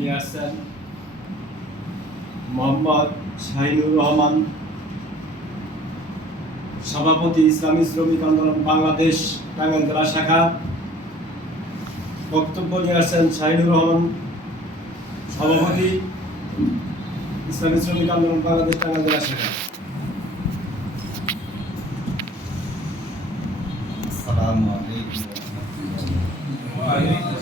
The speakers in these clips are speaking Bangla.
নিয়ে আসছেন মোহাম্মদ শাহিনুর রহমান, সভাপতি ইসলামী শ্রমিক আন্দোলন বাংলাদেশ টাঙ্গাইল জেলা শাখা, বক্তব্য নিয়ে আসছেন শাহিনুর রহমান, সভাপতি ইসলামী শ্রমিক আন্দোলন বাংলাদেশ টাঙ্গাইল জেলা শাখা। আলাইকুম।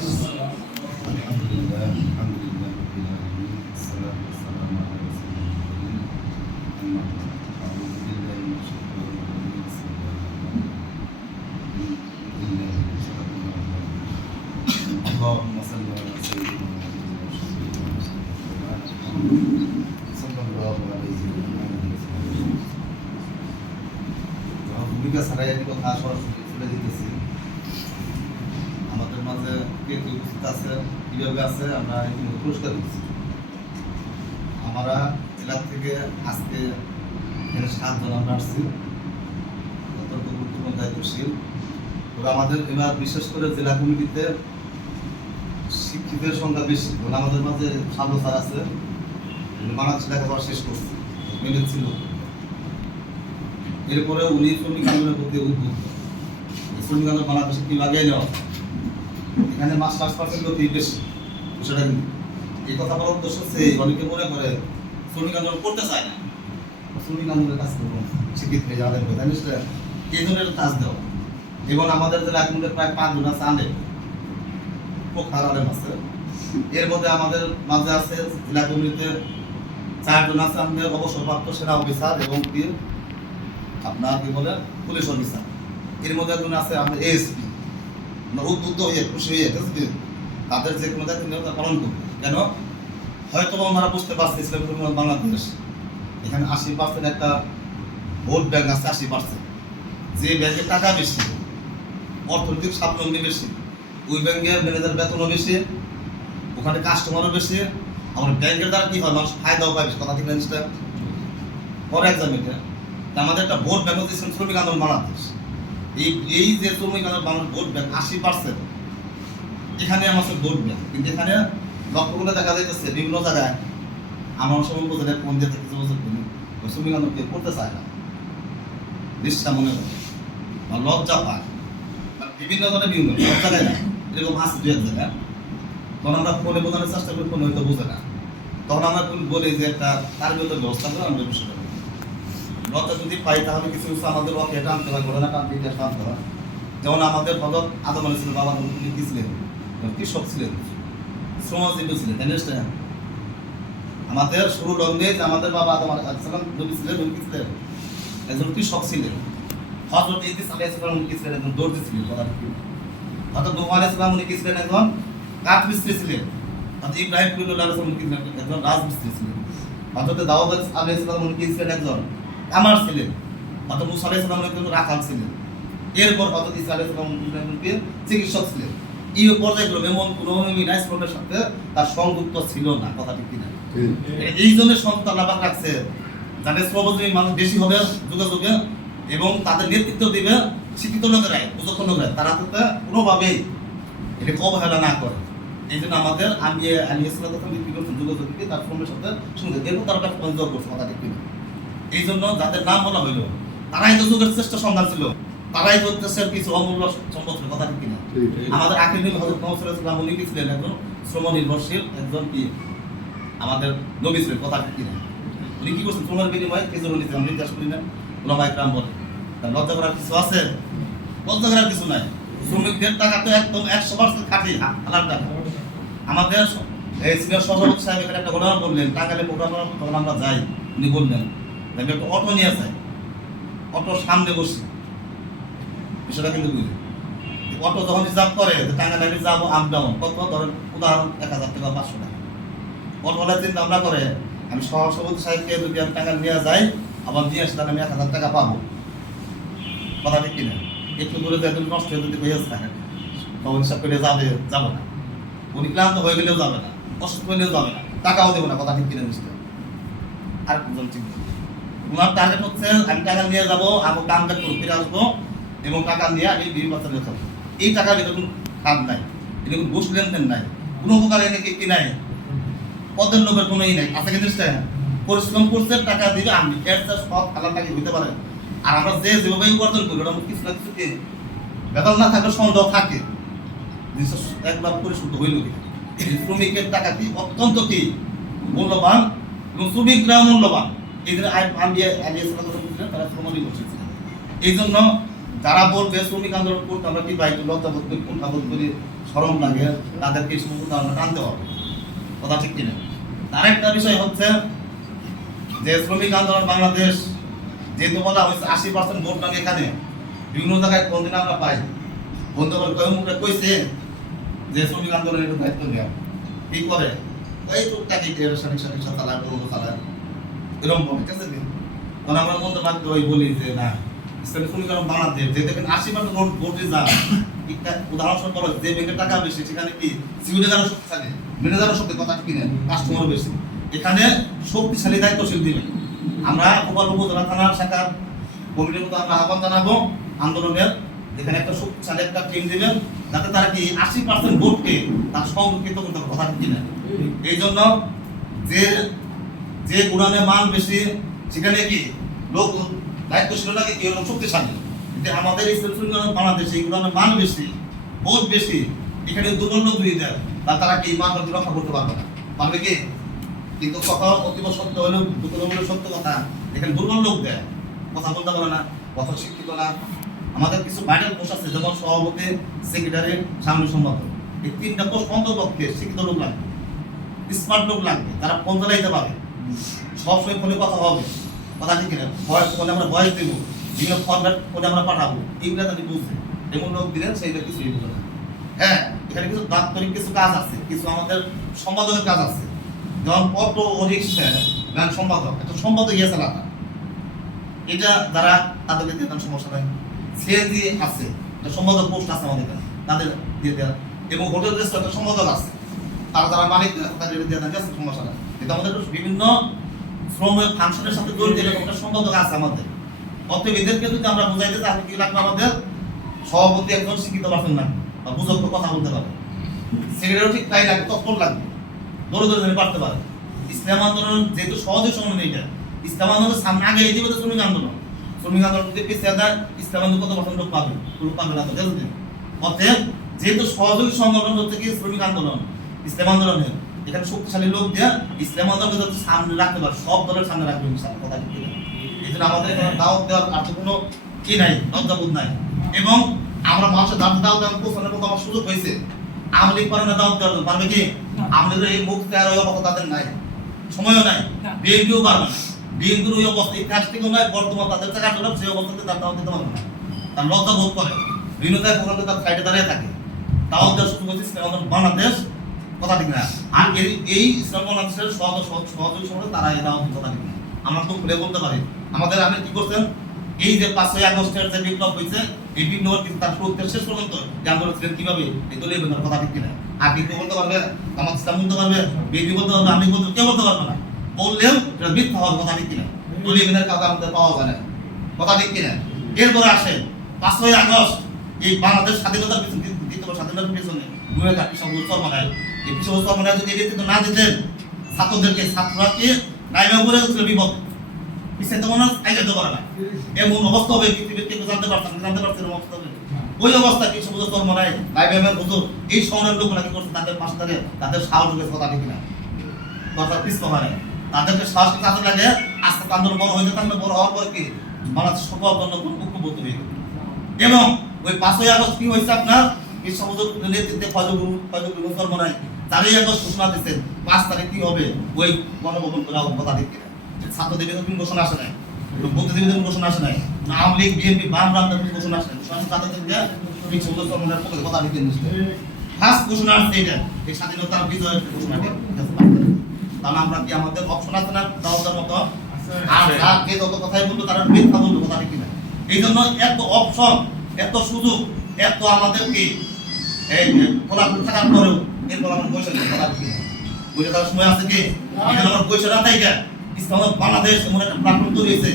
সাতজন অত্যন্ত গুরুত্বপূর্ণ দায়িত্বশীল ওরা আমাদের এবার বিশেষ করে জেলা কমিটিতে শিক্ষিতের সংখ্যা বেশি। বলে আমাদের মাঝে স্যার আছে। লেখাপড়া শেষ করছে। মেলে ছিল। এরপরে উনি শ্রমিক আন্দোলনের প্রতি উদ্বুদ্ধ। শ্রমিক আন্দোলন বাংলাদেশে কি লাগিয়ে নেওয়া এখানে মাস্টার্স পার্সেন্ট অতি বেশি। এই কথা বলার উদ্দেশ্য অনেকে মনে করে শ্রমিক আন্দোলন করতে চায় না। শ্রমিক আন্দোলনের কাজ করব শিক্ষিত হয়ে যাওয়ার কথা নিশ্চয় এই কাজ দেওয়া এবং আমাদের জেলা এখন প্রায় পাঁচজন আছে আলেম পোখার আলেম আছে। এর মধ্যে আমাদের মাঝে আছে জেলা কমিটিতে চারজন আছে, আমাদের অবসরপ্রাপ্ত সেনা অফিসার এবং কি? আপনার কি বলে? Police officer. এর মধ্যে একজন আছে, আমাদের এএসপি উদ্বুদ্ধ হয়ে, খুশি হয়ে তাদের যে কোনো দায়িত্ব পালন করবে। কেন? হয়তো ওনারা বুঝতে পারছে ইসলাম বাংলাদেশ। এখানে আশি পার্সেন্ট একটা ভোট ব্যাংক আছে, আশি পার্সেন্ট যে ব্যাংকের টাকা বেশি, অর্থনৈতিক স্বাবলম্বী বেশি, ওই ব্যাংকের ম্যানেজার বেতনও বেশি, ওখানে কাস্টমারও বেশি। আমার ব্যাংকের দ্বারা কি হয়? মানুষ ফায়দাও পায় কথা ঠিক জিনিসটা ফর এক্সাম্পল আমাদের একটা ভোট ব্যাংক হচ্ছে শ্রমিক আন্দোলন বাংলাদেশ। এই এই যে শ্রমিক আন্দোলন বাংলাদেশ ভোট ব্যাংক, আশি পার্সেন্ট এখানে আমাদের ভোট ব্যাংক। কিন্তু এখানে লক্ষ্য করে দেখা যাইতেছে, বিভিন্ন জায়গায় আমার সময় বোঝা দিয়ে থাকে করতে চায় না। নিষ্ঠা মনে করে বা লজ্জা পায়। বিভিন্ন ধরনের বিভিন্ন সব জায়গায় না। এরকম আছে জায়গায়। তখন আমরা ফোনে বোঝানোর চেষ্টা করি হয়তো বোঝে না। তখন আমরা বলি যে একটা তার বিরুদ্ধে ব্যবস্থা করে আমরা করি। লতা যদি পাই তাহলে কিছু কিছু আমাদের ওকে এটা আনতে হয়, ঘটনা টানতে এটা আনতে হয়। যেমন আমাদের হজরত আদম আলী ছিলেন বাবা কি ছিলেন? কৃষক ছিলেন। শ্রমজীবী ছিলেন। আমাদের শুরু লগ্নে আমাদের বাবা আদম আলাইসালাম নবী ছিলেন উনি কি ছিলেন? একজন কৃষক ছিলেন? হজরত ইদিস আলাইসালাম উনি কি ছিলেন? একজন দর্জি ছিলেন ঠিক হজরত নূহ আলাইসালাম উনি কি ছিলেন? একজন কাঠ মিস্ত্রি ছিলেন। হজরত ইব্রাহিম কুল্লুল্লাহ আলাইসালাম উনি কি ছিলেন? একজন রাজমিস্ত্রি ছিলেন। হজরত দাউদ আলাইসালাম উনি কি ছিলেন? একজন আমার ছিলেন। অত মুসা আলাইসালাম কিন্তু রাখাল ছিলেন। এরপর হজরত ইসা আলাইসালাম কে? চিকিৎসক ছিলেন। এই পর্যায়গুলো এমন কোনো নাই শ্রমের সাথে তার সংযুক্ত ছিল না কথা ঠিক কিনা এই জন্য সন্তান লাভাগ রাখছে যাদের শ্রমজীবী মানুষ বেশি হবে যুগে যুগে এবং তাদের নেতৃত্ব দিবে শিক্ষিত লোকেরাই উপযুক্ত লোকেরাই তারা যাতে কোনোভাবেই এটাকে অবহেলা না করে। এই জন্য আমাদের আমি আমি ইসলাম কথা বিক্রি করছি তার শ্রমের সাথে সঙ্গে এরপর তারা একটা সংযোগ করছে কথা ঠিক এই জন্য যাদের নাম বলা হইল তারাই তো যুগের শ্রেষ্ঠ সন্ধান ছিল। তারাই তো কিছু অমূল্য সম্পদ ছিল কথা ঠিক কিনা? আমাদের হযরত মুহাম্মদ সাল্লাল্লাহু আলাইহি কি ছিলেন একজন শ্রম নির্ভরশীল একজন কি? আমাদের নবী ছিলেন কথা ঠিক কিনা? উনি কি করছেন? বিনিময়ে নিতে আমরা করি না ওলামা বলে লজ্জা করার কিছু আছে? লজ্জা করার কিছু নাই। শ্রমিকদের টাকা তো একদম একশো পার্সেন্ট খাটি টাকা। আমাদের এই সিনিয়র সভাপতি সাহেব এখানে একটা ঘটনা বললেন টাঙ্গালে প্রোগ্রাম তখন আমরা যাই উনি বললেন আমি একটা অটো নিয়ে যাই। অটোর সামনে বসি। বিষয়টা কিন্তু বুঝি। অটো যখন রিজার্ভ করে, যে টাঙ্গাইলে যাব আপ ডাউন কত? ধরেন উদাহরণ, এক হাজার টাকা, পাঁচশো টাকা। অটোওয়ালা চিন্তা আমরা করে, আমি সহসভাপতি সাহেবকে যদি আমি টাকা নিয়ে যাই, আবার নিয়ে আসি, তাহলে আমি এক হাজার টাকা পাবো। কথা ঠিক কিনা? একটু দূরে যদি নষ্ট হয়ে যদি হয়ে থাকে তখন হিসাব করে যাবে, যাব না। উনি ক্লান্ত হয়ে গেলেও যাবে না, অসুস্থ হলেও যাবে না, টাকাও দেবো না, কথা ঠিক কিনা নিশ্চয় আর একজন চিন্তা। ওনার টার্গেট হচ্ছে, আমি টাকা নিয়ে যাব, আমি কাম ব্যাক করে ফিরে আসব এবং টাকা নিয়ে আমি বিবি বাচ্চা নিয়ে এই টাকার ভিতরে কোনো খাদ নাই, এটা কোনো ঘুষ লেনদেন নাই, কোনো প্রকার এনে কি নাই? পদের লোকের কোনো ই নাই। আশা কি জিনিসটা পরিশ্রম করছে, টাকা দিবে, আমি এর সব হালাল টাকা হইতে পারে। আর আমরা যে যেভাবে উপার্জন করি, ওটা কিছু না কিছু বেতন না থাকলে সন্দেহ থাকে। একবার পরিশুদ্ধ হইল কি? শ্রমিকের টাকা কি অত্যন্ত কি মূল্যবান এবং শ্রমিকরা মূল্যবান? এই জন্য আমি বলছিলেন তারা শ্রমণই বসেছিলেন এই জন্য যারা বলবে শ্রমিক আন্দোলন করতে আমরা কি বাইক লজ্জা বোধ করি, কুণ্ঠা বোধ করি সরম লাগে, তাদেরকে সমস্ত আমরা টানতে হবে। কথা ঠিক কিনা? আরেকটা বিষয় হচ্ছে যে শ্রমিক আন্দোলন বাংলাদেশ, যেহেতু বলা হয়েছে আশি পার্সেন্ট ভোট নাকি এখানে, বিভিন্ন জায়গায় কোনদিন আমরা পাই? বন্ধুবল কয় মুখে কইছে যে শ্রমিক আন্দোলনের একটু দায়িত্ব নেওয়া কি করে? ওই টুকটাক রিক্সা রিক্সা চালায় টোটো এরকম বলে, ঠিক আছে? আমরা মধ্যে মাত্র ওই বলি যে না শ্রমিক আন্দোলন বাংলাদেশ যে দেখেন আশি পার্সেন্ট ভোট ভোটে যা উদাহরণস্বরূপ বলো যে ব্যাংকের টাকা বেশি, সেখানে কি সিকিউরিটি শক্তিশালী ম্যানেজারও শক্তি কথা কিনে কাস্টমারও বেশি। এখানে শক্তিশালী, দায়িত্বশীল দিবে। আমরা গোপাল উপজেলা থানার শাখার কমিটির মতো আমরা আহ্বান জানাব, আন্দোলনের এখানে একটা শক্তিশালী একটা টিম দিবেন যাতে তারা কি আশি পার্সেন্ট ভোটকে তার সংরক্ষিত করতে কথা কিনা। এই জন্য যে যে কোরআনে মান বেশি, সেখানে কি লোক দায়িত্বশীল লাগে কি এরকম শক্তিশালী? কিন্তু আমাদের সুন্নাহ বাংলাদেশে এগুলো মান বেশি ভোট বেশি। এখানে দুর্বল দুই দেয় তা তারা কি মান রক্ষা করতে পারবে না। পারবে কি? কিন্তু কথা অতীব সত্য হলেও দুর্বল সত্য কথা, এখানে দুর্বল লোক দেয়। কথা বলতে পারে না, কথা শিক্ষিত না। আমাদের কিছু ভাইটাল পোস্ট আছে, যেমন সভাপতি সেক্রেটারি সামনে সম্পাদক। এই তিনটা পোস্ট অন্তর্পক্ষে শিক্ষিত লোক লাগবে স্মার্ট লোক লাগবে, তারা ফোন চালাইতে পারে। সবসময় ফোনে কথা হবে। কথা ঠিক না ভয়েস ফোনে আমরা ভয়েস দেবো, বিভিন্ন ফোনে আমরা পাঠাবো, এইগুলো তাদের বুঝবে। এমন লোক দিলেন সেইটা হ্যাঁ এখানে কিছু দাপ্তরিক কিছু কাজ আছে, কিছু আমাদের সম্পাদকের কাজ আছে। যেমন গান সম্পাদক সম্পাদক ইয়ে এটা তাদেরকে দিয়ে দেন সমস্যা নাই। সিএনজি আছে সম্পাদক পোস্ট আছে আমাদের কাছে, তাদের দিয়ে দেওয়া। এবং হোটেল রেস্টুরেন্টের সম্পাদক আছে। তারা যারা মালিক, তাদের দিয়ে দেন সমস্যা নাই। কিন্তু আমাদের বিভিন্ন শ্রম ফাংশনের সাথে জড়িত এরকম একটা আছে আমাদের। অতএব এদেরকে যদি আমরা বুঝাইতে কি লাগবে আমাদের? সভাপতি একজন শিক্ষিত পারছেন না, বা বুঝক কথা বলতে পারে সেক্রেটারিও ঠিক তাই লাগবে লাগবে। দৌড়ে দৌড়ে যেন পারতে পারে। ইসলাম আন্দোলন যেহেতু সহজে সমান এইটা ইসলাম আন্দোলন সামনে আগে এই শ্রমিক আন্দোলন। শ্রমিক আন্দোলন পিছিয়ে দেয় ইসলাম আন্দোলন কত পার্সেন্ট পাবে? পাবে না তো অতএব, যেহেতু সহযোগী সংগঠন হচ্ছে কি শ্রমিক আন্দোলন, ইসলাম আন্দোলনের। এখানে শক্তিশালী লোক দিয়ে ইসলাম আন্দোলনকে যাতে সামনে রাখতে পারে সব দলের সামনে রাখবে ইনশাআল্লাহ, কথা ঠিক কিনা? এই জন্য আমাদের এখানে দাওয়াত দেওয়ার আর কোনো কি নাই লজ্জাবোধ নাই। এবং আমরা মানুষের দাওয়াত দাওয়াত দেওয়ার পৌঁছানোর মতো আমার সুযোগ হয়েছে। আমলিক পারে না দাওয়াত দেওয়ার পারবে কি? আমাদের এই মুখ দেওয়ার ওই অবস্থা তাদের নাই। সময়ও নাই বিএনপিও পারবে না। বিএনপির ওই অবস্থা ইতিহাস থেকেও নয় বর্তমান তাদের টাকা ডলার সেই অবস্থাতে তার দাওয়াত দিতে পারবে না। তার লজ্জা বোধ করে। বিভিন্ন জায়গায় কোথাও তার সাইডে দাঁড়িয়ে থাকে। দাওয়াত দেওয়ার সুযোগ ইসলাম আন্দোলন বাংলাদেশ কথা ঠিক না। আর এই এই ইসলাম বাংলাদেশের সহযোগী সংগঠন তারা দাওয়াত কথা ঠিক না। আমরা তো খুলে বলতে পারি। আমাদের আপনি কি করছেন? এই যে পাঁচই আগস্টের যে বিপ্লব হয়েছে, এই বিপ্লবের কিন্তু তার শুরু শেষ পর্যন্ত যে আন্দোলন ছিলেন কীভাবে, এই দলীয় বেতনের কথা ঠিক কিনা? আর কি বলতে পারবে? আমার ইসলাম বলতে পারবে? বিএনপি বলতে পারবে? আমি বলতে কেউ বলতে পারবে না। বললেও এটা মিথ্যা হবে কথা ঠিক কিনা? দলীয় বেতনের কাউকে আমাদের পাওয়া যায় না। কথা ঠিক কিনা? এরপরে আসে পাঁচই আগস্ট, এই বাংলাদেশ স্বাধীনতার পিছনে, দ্বিতীয় স্বাধীনতার পিছনে হাজার কৃষক উৎসব মানায়। এই কৃষক উৎসব যদি না দিতেন, ছাত্রদেরকে ছাত্ররাকে নাইমা বলে হচ্ছিল বিপদ। পিছিয়ে তো মনে হয় আগে না এমন অবস্থা হবে, পৃথিবীর কেউ জানতে পারছেন জানতে পারছেন অবস্থা ওই অবস্থা কৃষক উৎসব মানায় লাইভ এমএম হুজুর এই শহরের লোকরা কি করছে, তাদের পাশে দাঁড়িয়ে তাদের সাহস হয়েছে কথা ঠিক না কথা পিছপা মানে? তাদেরকে সাহস কাজে লাগে আস্তে আন্দোলন বড় হয়েছে তাহলে বড় হওয়ার পরে কি? বাংলাদেশ সকল জন্য মুখ্যবর্ত হয়ে। এবং ওই পাঁচই আগস্ট কি হয়েছে আপনার? এই সমুদ্র নেতৃত্বে ফজল মুসলমানায় চারই আগস্ট ঘোষণা দিচ্ছেন পাঁচ তারিখ কি হবে? ওই গণভবন করা কথা দিক ছাত্রদের ঘোষণা আসে নাই। বুদ্ধিজীবী বেতন ঘোষণা আসে নাই। আওয়ামী লীগ বিএনপি বাম ঘোষণা আসে নাই। এই পক্ষে কথা দিতে ফার্স্ট ঘোষণা আসছে এটা। এই স্বাধীনতার বিজয়ের ঘোষণা তাহলে আমরা কি আমাদের অপশন আছে না দাওয়াতের মতো? আর যা যে যত কথাই বলব তারা মিথ্যা কথা ঠিক কিনা? এই জন্য এত অপশন এত সুযোগ এত আমাদেরকে এই কোলাকুল থাকার পরেও এরপর আমরা বসে নেই কথা ঠিক কিনা সময় আছে কি? এই জন্য আমরা না থাকি ইসলাম বাংলাদেশ এমন একটা প্ল্যাটফর্ম তৈরি হয়েছে।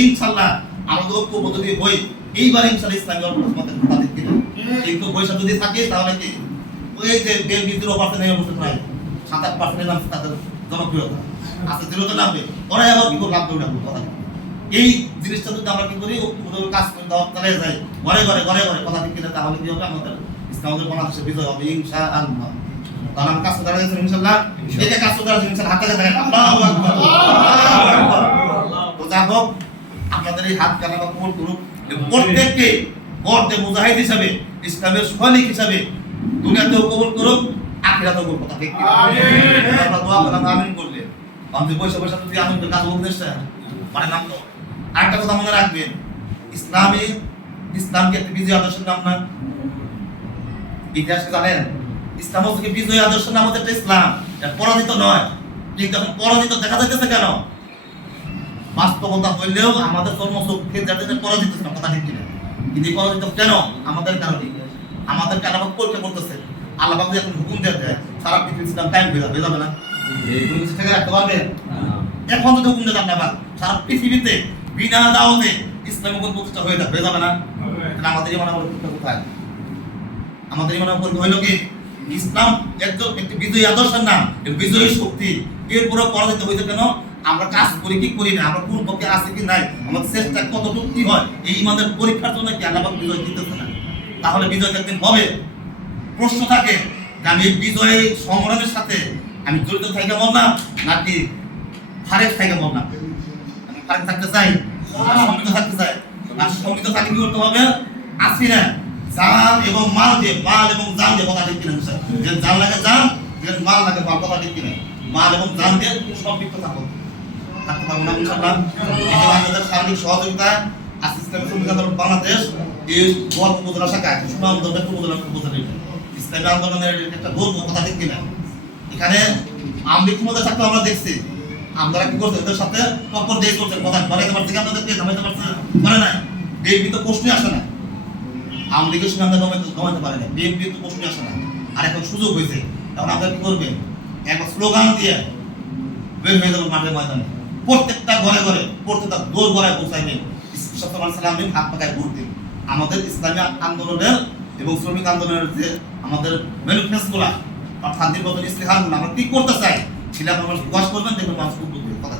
ইনশাল্লাহ আমাদের ঐক্যবদ্ধ দিয়ে বই এইবার ইনশাল্লাহ ইসলামী আমাদের কথা ঠিক কিন্তু পয়সা যদি থাকে তাহলে কি? ওই যে দেড় বিদ্রোহ পার্সেন্ট এই অবস্থা প্রায় সাত আট পার্সেন্টের নাম তাদের জনপ্রিয়তা। আস্তে দৃঢ়তা নামবে। ওরাই আবার কি লাভ করবে কথা। এই জিনিসটা যদি আমরা কি করি কাজ করে দাওয়াত চালিয়ে যাই ঘরে ঘরে ঘরে ঘরে কথা ঠিক কিনা তাহলে কি হবে? আমাদের ইসলামের বিজয় হবে ইনশা আল্লাহ তাহলে আমরা ইনশাল্লাহ ইনশাল্লাহ হাতে দেখেন। আল্লাহু আকবার। আল্লাহু আকবার। তো যা হোক আপনাদের এই হাত কাটা বা কোমর এবং প্রত্যেককে মুজাহিদ হিসাবে ইসলামের সৈনিক হিসাবে দুনিয়াতেও কবুল করুক আখিরাতেও কবুল কথা ঠিক আমরা দোয়া করলাম আমিন করলে। আমাদের পয়সা পয়সা যদি আমিন কাজ মানে নাম তো। আরেকটা কথা মনে রাখবেন ইসলামী ইসলামকে একটা বিজয় আদর্শের নাম না ইতিহাস জানেন ইসলাম হচ্ছে বিজয় আদর্শের নাম হচ্ছে ইসলাম। এটা পরাজিত নয়। কিন্তু এখন পরাজিত দেখা যাইতেছে কেন? বাস্তবতা হইলেও আমাদের কর্মচক্ষে যাতে পরাজিত ছিল কথা ঠিক কিনা? কিন্তু পরাজিত কেন? আমাদের কারণে। আমাদের কারণে আবার পরীক্ষা করতেছে? আল্লাহ বাবু এখন হুকুম দিয়ে দেয় সারা পৃথিবী ইসলাম কায়েম হয়ে যাবে যাবে না। কোনো থেকে রাখতে পারবে এখন তো হুকুম দিয়ে না সারা পৃথিবীতে বিনা দাওতে ইসলাম প্রতিষ্ঠা হয়ে যাবে হয়ে যাবে না? আমাদের ইমান আমাদের কোথায়? আমাদের ইমান পরীক্ষা হইল কি? ইসলাম একজন একটি বিজয়ী আদর্শের নাম এর বিজয়ী শক্তি। এরপরে পরাজিত হইতে কেন? আমরা কাজ করি কি করি না? আমরা কোন পক্ষে আছে কি নাই? আমাদের চেষ্টা কতটুকু কি হয়? এই ইমানের পরীক্ষার জন্য কি আল্লাহ বিজয় দিতেছে না? তাহলে বিজয় একদিন হবে। প্রশ্ন থাকে, যে আমি বিজয় সংগ্রামের সাথে আমি জড়িত থাকি না নাকি ফারেক থাকি বললাম আমি ফারেক থাকতে চাই সংগীত থাকতে চাই। আর সংগীত থাকলে কি করতে হবে? আসি না। জান এবং মাল দিয়ে, মাল এবং জান দিয়ে কথা ঠিক কিনা যে জান লাগে জান যে মাল লাগে মাল, কথা ঠিক কিনা? মাল এবং জান দিয়ে থাকো সার্বিক সহযোগিতা বাংলাদেশ এই গল্প উপজেলা সুনাম উপজেলা উপজেলা। ইসলামী আন্দোলনের একটা গল্প কথা ঠিক কিনা? এখানে আমলিক মধ্যে থাকতে আমরা দেখছি। আমরা কি করছে ওদের সাথে দিয়ে করছে কথা বানাইতে পারছে কি আপনাদেরকে থামাইতে পারছে পারে না প্রশ্নই আসে না। আমলিগের সঙ্গে আমরা জমাইতে জমাইতে পারি না বিএনপি তো প্রশ্নই আসে না। আর এখন সুযোগ হয়েছে। তখন আপনারা কি করবেন? একটা স্লোগান দিয়ে বের হয়ে যাবেন মাঠের ময়দানে। প্রত্যেকটা ঘরে ঘরে, প্রত্যেকটা দোর ঘরে পৌঁছাইবেন ইসলাম সালামের হাত পাকায় ভোট দিন আমাদের ইসলামী আন্দোলনের এবং শ্রমিক আন্দোলনের যে আমাদের ম্যানিফেস্টোগুলা অর্থাৎ নির্বাচন ইস্তেহারগুলো আমরা কি করতে চাই? সেটা আপনারা প্রকাশ করবেন দেখবেন মানুষ বুঝবে কথা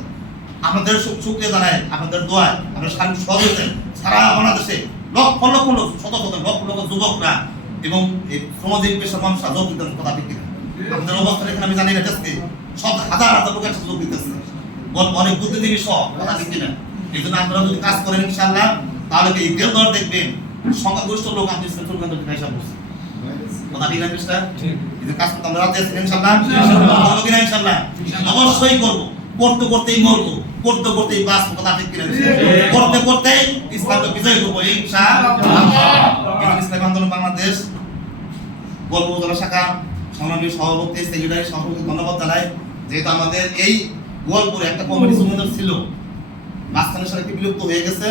আপনাদের সু- শুক্রিয়া জানাই, আপনাদের দোয়ায় আপনাদের সার্বিক সহযোগিতায় সারা বাংলাদেশে লক্ষ লক্ষ লোক শত শত লক্ষ লক্ষ যুবকরা এবং সমাজের পেশার মানুষরা যোগ দিতেন কথা ঠিক আমাদের অবস্থা এখানে আমি জানি না সব হাজার হাজার লোক একসাথে যোগ দিতেছে। অনেক বুদ্ধিজীবী সব কথা ঠিক কিনা? এই জন্য আপনারা যদি কাজ করেন ইনশাআল্লাহ তাহলে ঈদের দর দেখবেন সংখ্যাগরিষ্ঠ লোক আপনি হিসাব কথা ঠিক না মিস্টার? কাজ করতে আমরা করব কিনা ইনশাআল্লাহ। অবশ্যই করব করতে করতেই মরবো। করতে বাঁচবো কথা ঠিক কিনা করতে করতে ইসলামকে বিজয় করব ইনশাআল্লাহ। ইসলামী আন্দোলন বাংলাদেশ গল্প শাখা সংগ্রামী সভাপতি সেক্রেটারি সভাপতি ধন্যবাদ জানাই। যেহেতু আমাদের এই গোয়ালপুরে একটা কমিটি সুন্দর ছিল মাঝখানে সাথে বিলুপ্ত হয়ে গেছে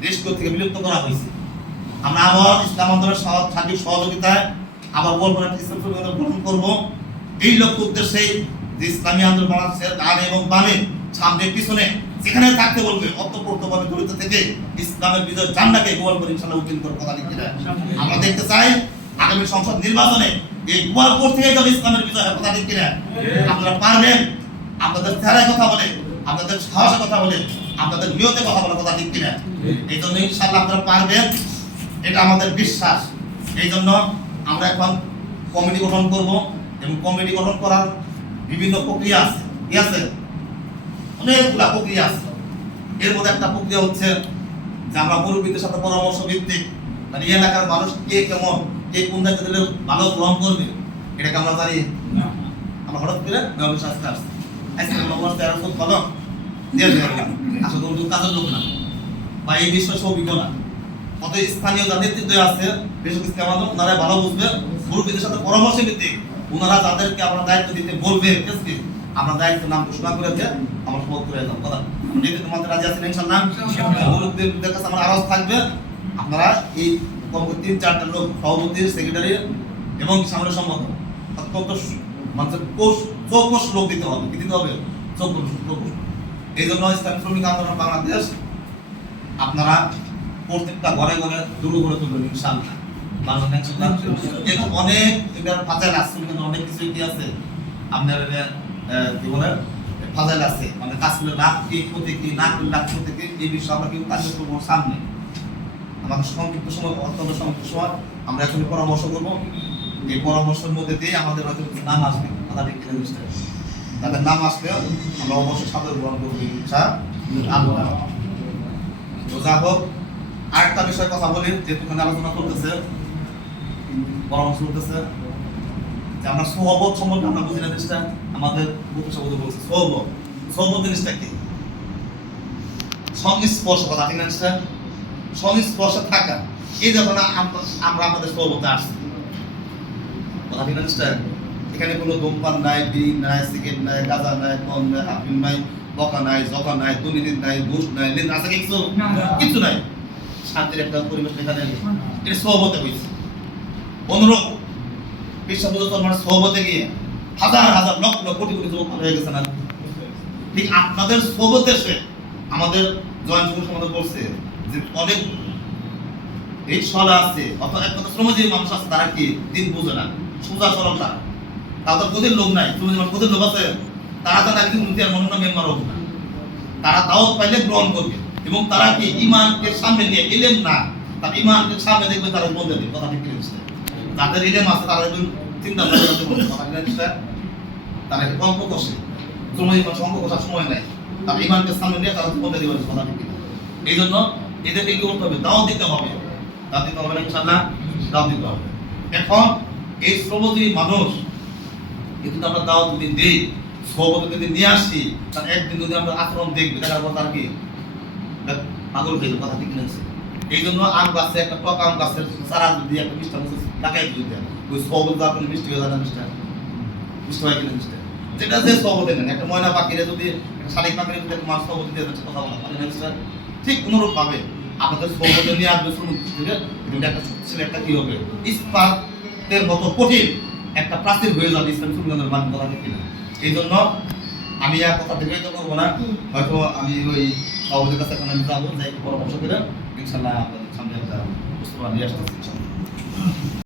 দেশগুলো থেকে বিলুপ্ত করা হয়েছে। আমরা আবার ইসলাম আন্দোলনের সহ- সার্বিক সহযোগিতায় আবার গোয়ালপুরে একটা ইসলাম গ্রহণ করব। এই লক্ষ্য উদ্দেশ্যে যে ইসলামী আন্দোলন বাংলাদেশের ডানে এবং বামে সামনে পিছনে যেখানে থাকতে বলবে অতপ্রতভাবে জড়িত থেকে ইসলামের বিজয় ইনশাল্লাহ উদ্দিন করার কথা লিখতে আমরা দেখতে চাই আগামী সংসদ নির্বাচনে এই গোয়ালপুর থেকে যদি ইসলামের বিজয় কথা ঠিক কিনা আপনারা পারবেন, আপনাদের চেহারায় কথা বলে, আপনাদের সাহসে কথা বলে, আপনাদের নিয়তে কথা বলে, কথা ঠিক কিনা এই জন্য ইনশাল্লাহ আপনারা পারবেন, এটা আমাদের বিশ্বাস। এই জন্য আমরা এখন কমিটি গঠন করব এবং কমিটি গঠন করার বিভিন্ন প্রক্রিয়া আছে। কি আছে? অনেকগুলা প্রক্রিয়া আছে। এর মধ্যে একটা প্রক্রিয়া হচ্ছে যে আমরা মুরব্বীদের সাথে পরামর্শ ভিত্তিক মানে এলাকার মানুষ কে কেমন, কে কোন দায়িত্ব দিলে ভালো গ্রহণ করবে, এটাকে আমরা জানি আমরা হঠাৎ করে ব্যবসা আসতে আসছে। আজকে নবীন তেরো ভালো দিয়ে আসলে তুমি কাজের লোক না। বা এই বিষয়ে সব অভিজ্ঞ না। কত স্থানীয় যাদের নেতৃত্ব আছে, বেশক ইসলাম ওনারা ভালো বুঝবে। মুরব্বীদের সাথে পরামর্শ ভিত্তিক, ওনারা যাদেরকে আমরা দায়িত্ব দিতে বলবে? আমরা দায়িত্ব নাম ঘোষণা করে দিয়ে আমরা সমাপ্ত করে দাও কথা। যদি তোমাদের রাজি আছেন ইনশাআল্লাহ? মুরব্বীদের কাছে আমার আওয়াজ থাকবে। আপনারা এই কমপক্ষে তিন চারটা লোক সভাপতি সেক্রেটারি এবং সামনে সম্মত অত্যন্ত সু- মানে কোষ চৌকস লোক দিতে হবে। কি দিতে হবে? চৌকস চৌকস। এই জন্য ইসলামী শ্রমিক আন্দোলন বাংলাদেশ আপনারা প্রত্যেকটা ঘরে ঘরে দুরু করে তুলবেন এরকম অনেক এটার রাষ্ট্র অনেক কিছু কি আছে? আপনার কি বলে? ফাজাইল আছে মানে কাজ করলে লাভ কি ক্ষতি কি না করলে লাভ ক্ষতি কি, এই বিষয়ে আমরা কিন্তু কাজ করব সামনে আমাদের সংক্ষিপ্ত সময়, অত্যন্ত সংক্ষিপ্ত সময়। আমরা এখন পরামর্শ করব। এই পরামর্শের মধ্যে দিয়ে আমাদের হয়তো নাম আসবে কথা ঠিক কিনা তাদের নাম আসলে আমরা অবশ্যই সাদর গ্রহণ করব ইচ্ছা তো যা হোক, আরেকটা বিষয়ে কথা বলি, যেহেতু আলোচনা করতেছে পরামর্শ করতেছে আমরা সোহবত সম্পর্কে আমরা বুঝি না জিনিসটা আমাদের বলছে সোহবত। সোহবত জিনিসটা কি? সংস্পর্শ কথা ঠিক না জিনিসটা সংস্পর্শ থাকা। এই যখন আম- আমরা আমাদের সোহবতে আসছি। কথা ঠিক না জিনিসটা এখানে কোনো ধূমপান নাই বিড়ি নাই সিগারেট নাই গাঁজা নাই কম নাই আফিম নাই বকা নাই জকা নাই দুর্নীতি নাই ঘুষ নাই লেন আছে কিছু? কিছু নাই। শান্তির একটা পরিবেশ এখানে এটা সোহবতে হয়েছে। অনুরূপ। সোহবতে গিয়ে হাজার হাজার লক্ষ লক্ষ কোটি কোটি হয়ে গেছে না? ঠিক আপনাদের সোহবত দেশে আমাদের জয়েন্ট বলছে যে অনেক এই সলা আছে অর্থাৎ এক কথা শ্রমজীবী মানুষ আছে, তারা কি দিন বুঝে না? সোজা সরল তাদের কোদের লোক নাই, শ্রমজীবী মানুষ লোক আছে। তারা তারা একদিন মুক্তি আর মনোনয়ন মেম্বার হোক না। তারা দাওয়াত পাইলে গ্রহণ করবে। এবং তারা কি ইমানকে সামনে নিয়ে এলেম না? তার ইমানকে সামনে দেখবে, তারা বলতে দেবে। কথা ঠিক বলছে যাদের ইলেম আছে, তারা একদম চিন্তা করতে পারবে। তারা অঙ্ক কষে শ্রমজীবী মানুষ অঙ্ক কষার সময় নাই। তার ইমানকে সামনে নিয়ে তারা বলতে দেবে কথা ঠিক এই জন্য এদেরকে কি করতে হবে? দাওয়াত দিতে হবে। দাওয়াত দিতে হবে না, ইনশাআল্লাহ দাওয়াত দিতে হবে। এখন এই শ্রমজীবী মানুষ কিন্তু আমরা দাওয়াত যদি দিই সহবত যদি নিয়ে আসি, তাহলে একদিন যদি আমরা আচরণ দেখবে দেখার পর তার কি? পাগল হয়ে কথা ঠিক নিয়েছে এই জন্য আম গাছে একটা টক আম গাছের চারা যদি একটা মিষ্টি লাগাই যদি দেন ওই দেওয়ার পরে মিষ্টি হয়ে মিষ্টি? মিষ্টি হয় কিনা মিষ্টি? যেটা যে সহবতে নেন একটা ময়না পাখিরে যদি শালিক পাখিরে যদি মাছ দিয়ে যাচ্ছে কথা বলা পারে না ঠিক অনুরূপ ভাবে আপনাদের নিয়ে আসবে শুনুন থেকে একটা ছেলে একটা কি হবে? ইস্পাতের মতো কঠিন একটা প্রাচীর হয়ে যাবে ইসলাম সুলগানের মান কথা ঠিক কিনা। এই জন্য আমি আর কথা থেকে করব না। হয়তো আমি ওই সভাপতির কাছে আমি যাব যাই পরামর্শ করে ইনশাল্লাহ আপনাদের সামনে একটা প্রস্তাব নিয়ে আসতে